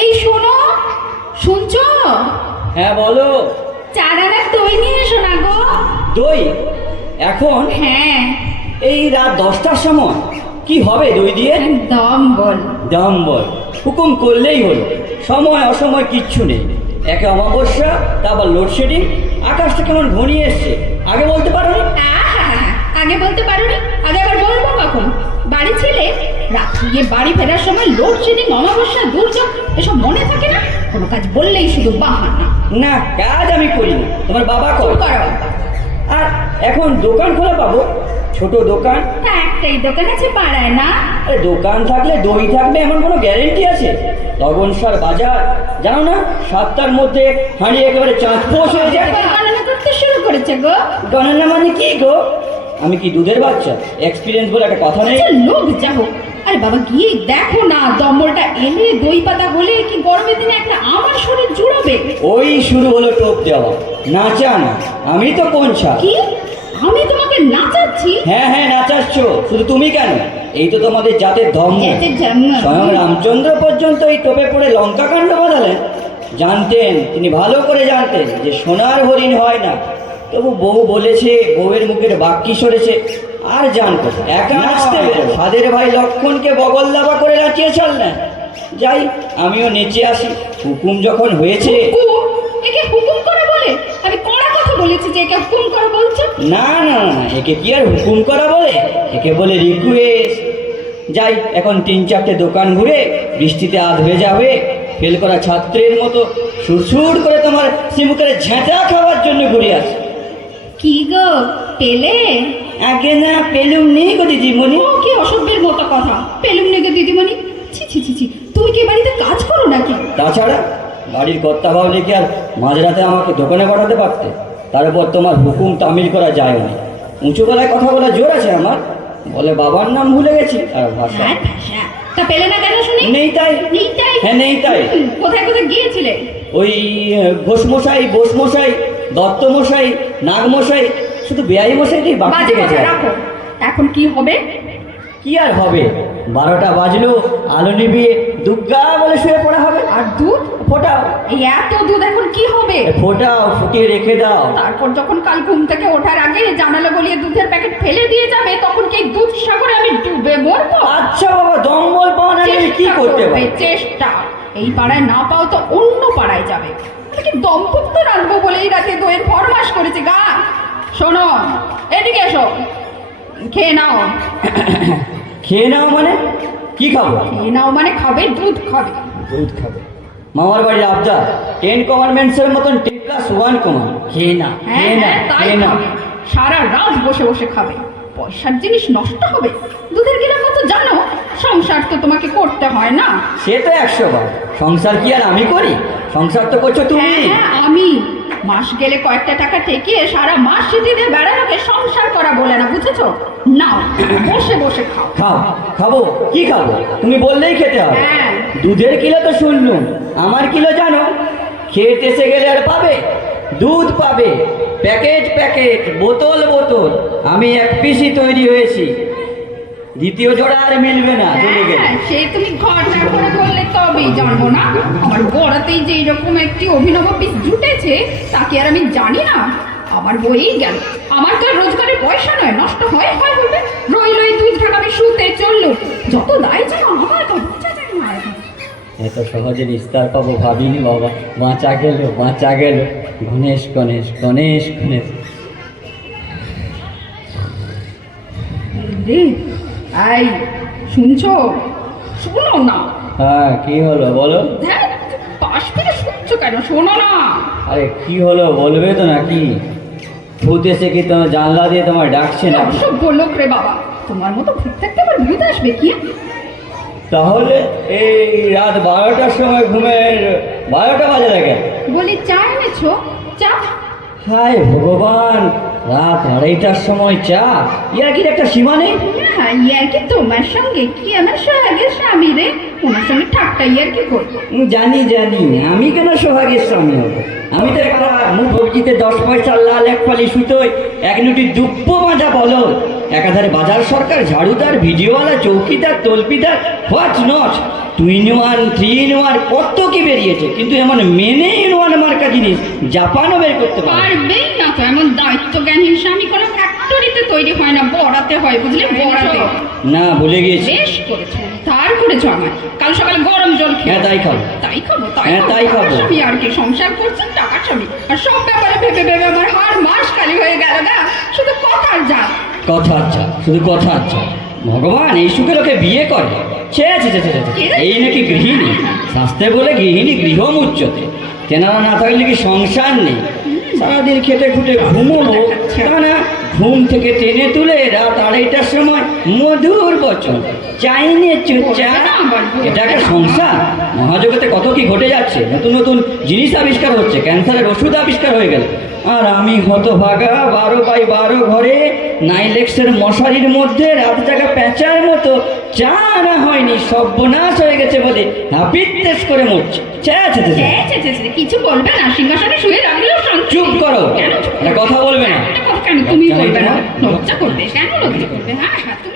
এই শোনো, শুনছো? হ্যাঁ বলো। চার আনার দই নিয়ে এসো না গো। দই এখন? হ্যাঁ। এই রাত 10টার সময় কি হবে দই দিয়ে? দম বল। দাম বল, হুকুম করলেই হলো। সময় অসময় কিচ্ছু নেই। একে অমাবস্যা, তা আবার লোডশেডিং, আকাশটা কেমন ঘনিয়ে এসছে। আগে বলতে পারো না? আগে বলতে পারোনি, আগে আবার বলবো কখন? বাড়ি ছেলে, রাত্রি গিয়ে বাড়ি ফেরার সময় লোডশেডিং, অমাবস্যা, দুর্যোগ এসব মনে থাকে না? কোনো কাজ বললেই শুধু বাহানা। না, কাজ আমি করি না, তোমার বাবা করে। করো। আর এখন দোকান খোলা পাবো? ছোট দোকান? হ্যাঁ, একটাই দোকান আছে পাড়ায় না? আরে দোকান থাকলে দই থাকবে এমন কোনো গ্যারেন্টি আছে? লবণসার বাজার জানো না, 7টার মধ্যে হাঁড়ি একেবারে চাঁদপোষ হয়ে যায়। গণনা করতে শুরু করেছে গো। গণনা মানে কি গো? আমি কি দুধের বাচ্চা? এক্সপিরিয়েন্স বলে একটা কথা নেই? লোক যাবো। আরে বাবা গিয়ে দেখো না, দমলটা এলে দই পাতা হলে কি গরমের দিনে একটা আমার শরীর জুড়াবে। ওই শুরু হলো টোপ দেওয়া, নাচা না। আমি তো পঞ্চা। কি? আমি তোমাকে নাচাচ্ছি? হ্যাঁ হ্যাঁ নাচাচ্ছ, শুধু তুমি কেন, এই তো তোমাদের জাতের ধর্ম। স্বয়ং রামচন্দ্র পর্যন্ত এই টোপে পড়ে লঙ্কা কাণ্ড বাঁধালেন। জানতেন, তিনি ভালো করে জানতেন যে সোনার হরিণ হয় না। তবু বউ বলেছে, বউয়ের মুখের বাক্যি সরেছে, আর জান কোথায়, একা নাচতে বেরো। সাদের ভাই লক্ষণকে বগল দাবা করে নাচিয়ে চললেন। যাই, আমিও নেচে আসি। হুকুম যখন হয়েছে। একে হুকুম করে বলে? আমি কড়া কথা বলেছি যে একে হুকুম করে বলছে? না না না, একে কি আর হুকুম করা বলে, একে বলে রিকোয়েস্ট। যাই, এখন 3-4টে দোকান ঘুরে বৃষ্টিতে আধ ভেজা হয়ে ফেল করা ছাত্রের মতো সুরসুর করে তোমার শিমুকের ঝেঁটা খাওয়ার জন্য ঘুরে আসি। কি গো, পেলে? আগে না পেলুম নেই গো দিদিমণি। ও কি অসভ্যের মতো কথা, পেলুম নেই গো দিদিমণি? ছি ছি ছি ছি, তুমি কি বাড়িতে কাজ করো নাকি? তাছাড়া বাড়ির কর্তা ভাবলে কি আর মাঝরাতে আমাকে দোকানে পাঠাতে পারতে? তার উপর তোমার হুকুম তামিল করা যায় না। উঁচু গলায় কথা বলা জোর আছে আমার। বলে বাবার নাম ভুলে গেছি আর ভাষা। তা পেলে না কেন শুনি? নেই তাই। নেই তাই? হ্যাঁ নেই তাই। কোথায় কোথায় গিয়েছিলে? ওই ঘোষমশাই, বোসমশাই, দত্তমশাই, নাগমশাই, শুধু বেআই মশাইটাই বাকি গেছে। রাখো, এখন কি হবে? কি আর হবে, 12টা বাজলো, আলো নিভিয়ে দুগ্গা বলে শুয়ে পড়া হবে। আর দুধ ফোটাও। এই এত দুধ এখন কি হবে? ফোটাও, ফুটিয়ে রেখে দাও। তারপর যখন কাল ঘুম থেকে ওঠার আগে জানালা গলিয়ে দুধের প্যাকেট ফেলে দিয়ে যাবে, তখন কি দুধ সাগরে আমি ডুবে মরবো? আচ্ছা বাবা, দমবল পাও না, আমি কি করতে পারি? চেষ্টা। এই পাড়ায় না পাও তো অন্য পাড়ায় যাবে। কি দম্পত্য রাখবো বলে এই রাতে দইয়ের ফরমাস করেছে গা। শোনো, এদিকে এসো, খেয়ে নাও। খেয়ে নাও মানে? কি খাবো? খেয়ে নাও মানে খাবে, দুধ খাবে। দুধ খাবে? মামার বাড়ির আবদার, 10 কমান্ডমেন্টসের মতন 10+1 কমান। খেয়ে না, খেয়ে না, খেয়ে না। সারা রাত বসে বসে খাবে, পয়সার জিনিস নষ্ট হবে। দুধের গিলার মতো জানো, সংসার তো তোমাকে করতে হয় না? সে তো 100 বার। সংসার কি আর আমি করি? সংসার তো করছো তুমি। হ্যাঁ, আমি মাস গেলে কয়েকটা টাকা ঠেকিয়ে সারা মাস সিটি দিয়ে বেড়ানোকে সংসার করা বলে না, বুঝেছো? নাও, বসে বসে খাও। খাও, খাবো। কি খাবো? তুমি বললেই খেতে হবে। হ্যাঁ। দুধের কিলো তো শুনলুম, আমার কিলো জানো? খেতে এসে গেলে আর পাবে? দুধ পাবে, প্যাকেট প্যাকেট, বোতল বোতল। আমি এক পিসই তৈরি হয়েছি, দ্বিতীয় জোড়া আর মিলবে না, চলে গেলে। সে তুমি ঘটনা করে বললে তবেই জানবো না? আমার বড়াতেই যে এরকম একটি অভিনব পিস জুটেছে তা কি আর আমি জানি না? আমার বইই গেল। আমার তো আর রোজগারের পয়সা নয়, নষ্ট হয় হবে। রইল এই দুধ ঢাকাবে শুতে চললো, যত দায় যেন আমার বোঝা যায় না। এত সহজে নিস্তার পাবো ভাবিনি বাবা। বাঁচা গেল, বাঁচা গেল। গণেশ গণেশ গণেশ গণেশ। এই শুনছো? শোনো না। হ্যাঁ, কি হলো বলো? পাশ ফিরে শুনছো কেন? শোনো না। আরে কি হলো বলবে তো নাকি? ভূত এসে কি তোমার জানলা দিয়ে তোমার ডাকছে না? সব বললো রে বাবা, তোমার মতো ভূত থাকতে আবার ভূত আসবে কি? তাহলে এই রাত 12টার সময় ঘুমের 12টা বাজে লাগে। বলি চা এনেছো? চা? হায় ভগবান, রাত 2:30টার সময় চা? ইয়ার কি একটা সীমা নেই? হ্যাঁ, ইয়ার কি তোমার সঙ্গে? কি আমার সোহাগের স্বামী রে, ওনার সঙ্গে ঠাট্টা ইয়ার কি করবো? জানি জানি, আমি কেন সোহাগের স্বামী হবো? আমি তো একটা মুখ ভবজিতে 10 পয়সার লাল এক ফালি সুতোয় 1 নুটি দুপ্প মাজা বলো। একাধারে বাজার সরকার, ঝাড়ুদার, ভিডিওওয়ালা, চৌকিদার, তলপিদার, হোয়াট নট, 2-in-1, 3-in-1 কত কি বেরিয়েছে, কিন্তু এমন মেনে ইন-ওয়ান মার্কা জিনিস জাপানও বের করতে পারে। পারবেই না তো, এমন দায়িত্বজ্ঞানহীন স্বামী কোনো ফ্যাক্টরিতে তৈরি হয় না, বড়াতে হয়, বুঝলে, বড়াতে। না, ভুলে গিয়েছি। বেশ করেছো, তার করেছো আমায়। কাল সকালে গরম জল খেয়ে। হ্যাঁ, তাই খাবো। তাই খাবো, হ্যাঁ, তাই খাবো। স্বামী আর কি, সংসার করছেন টাকার স্বামী, আর সব ব্যাপারে ভেবে ভেবে আমার হাড় মাস খালি হয়ে গেল না, শুধু কথার যা। কথা আচ্ছা, শুধু কথা আচ্ছা। ভগবান এই সুখে লোকে বিয়ে করে। ছে ছে ছে ছে ছে। এই নাকি গৃহিণী, শাস্ত্রে বলে গৃহিণী গৃহম উচ্চতে। তেনারা না থাকলে কি সংসার নেই। সারাদিন খেটে খুটে ঘুমোবো, তা না, ঘুম থেকে টেনে তুলে রাত 2:30টার সময় মধুর বচন, চাইনে চুচ্চা। এটা একটা সংসার? মহাজগতে কত কি ঘটে যাচ্ছে, নতুন নতুন জিনিস আবিষ্কার হচ্ছে, ক্যান্সারের ওষুধ আবিষ্কার হয়ে গেল, আর আমি হতভাগা 12x12 ঘরে নাইলেক্সের মশারির মধ্যে রাত জাগা প্যাঁচার মতো, চা না হয়নি, সর্বনাশ হয়ে গেছে বলে হাপিত্তেস করে মরছে। কিছু বলবে না, সিংহাসনে শুয়ে রাখলেও শান্তি। চুপ করো, কেন? একটা কথা বলবে না। কেন তুমি বলবে না? লজ্জা করবে, কেন লজ্জা করবে? হ্যাঁ হ্যাঁ, তুমি